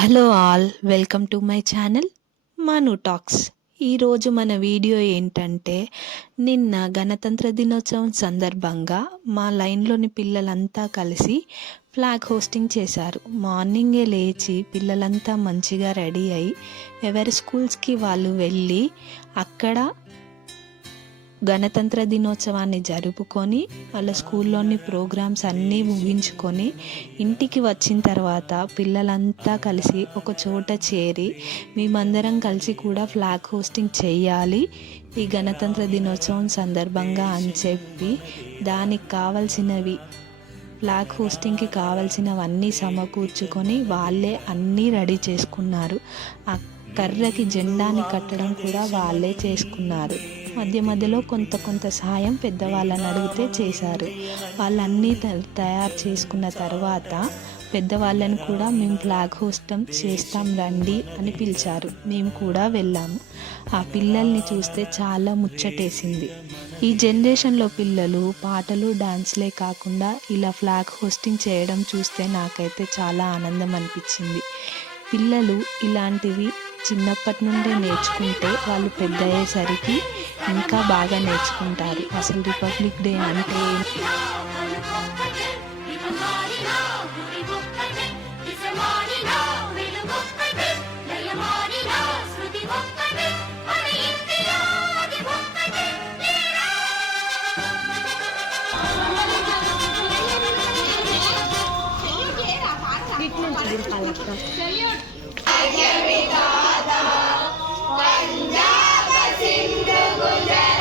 Hello all, welcome to my channel Manu talks. ఈరోజు మన video ఏంటంటే, నిన్న గణతంత్ర దినోత్సవం సందర్భంగా మా లైన్లోని పిల్లలంతా కలిసి ఫ్లాగ్ హోస్టింగ్ చేశారు. మార్నింగే లేచి పిల్లలంతా మంచిగా రెడీ అయి ఎవరి స్కూల్స్కి వాళ్ళు వెళ్ళి అక్కడ గణతంత్ర దినోత్సవాన్ని జరుపుకొని వాళ్ళ స్కూల్లోని ప్రోగ్రామ్స్ అన్నీ ముగించుకొని ఇంటికి వచ్చిన తర్వాత పిల్లలంతా కలిసి ఒక చోట చేరి మేమందరం కలిసి కూడా ఫ్లాగ్ హోస్టింగ్ చేయాలి ఈ గణతంత్ర దినోత్సవం సందర్భంగా అని చెప్పి దానికి కావాల్సినవి ఫ్లాగ్ హోస్టింగ్కి కావాల్సినవన్నీ సమకూర్చుకొని వాళ్ళే అన్నీ రెడీ చేసుకున్నారు. ఆ కర్రకి జెండాని కట్టడం కూడా వాళ్ళే చేసుకున్నారు. మధ్య మధ్యలో కొంత సాయం పెద్దవాళ్ళని అడిగితే చేశారు. వాళ్ళన్నీ తయారు చేసుకున్న తర్వాత పెద్దవాళ్ళని కూడా మేము ఫ్లాగ్ హోస్టింగ్ చేస్తాం రండి అని పిలిచారు. మేము కూడా వెళ్ళాము. ఆ పిల్లల్ని చూస్తే చాలా ముచ్చటేసింది. ఈ జనరేషన్లో పిల్లలు పాటలు డాన్స్లే కాకుండా ఇలా ఫ్లాగ్ హోస్టింగ్ చేయడం చూస్తే నాకైతే చాలా ఆనందం అనిపించింది. పిల్లలు ఇలాంటివి చిన్నప్పటి నుండే నేర్చుకుంటే వాళ్ళు పెద్ద అయ్యేసరికి ఇంకా బాగా నేర్చుకుంటారు. అసలు రిపబ్లిక్ డే అంటే పంజాబ్ సింధు గుజరాత్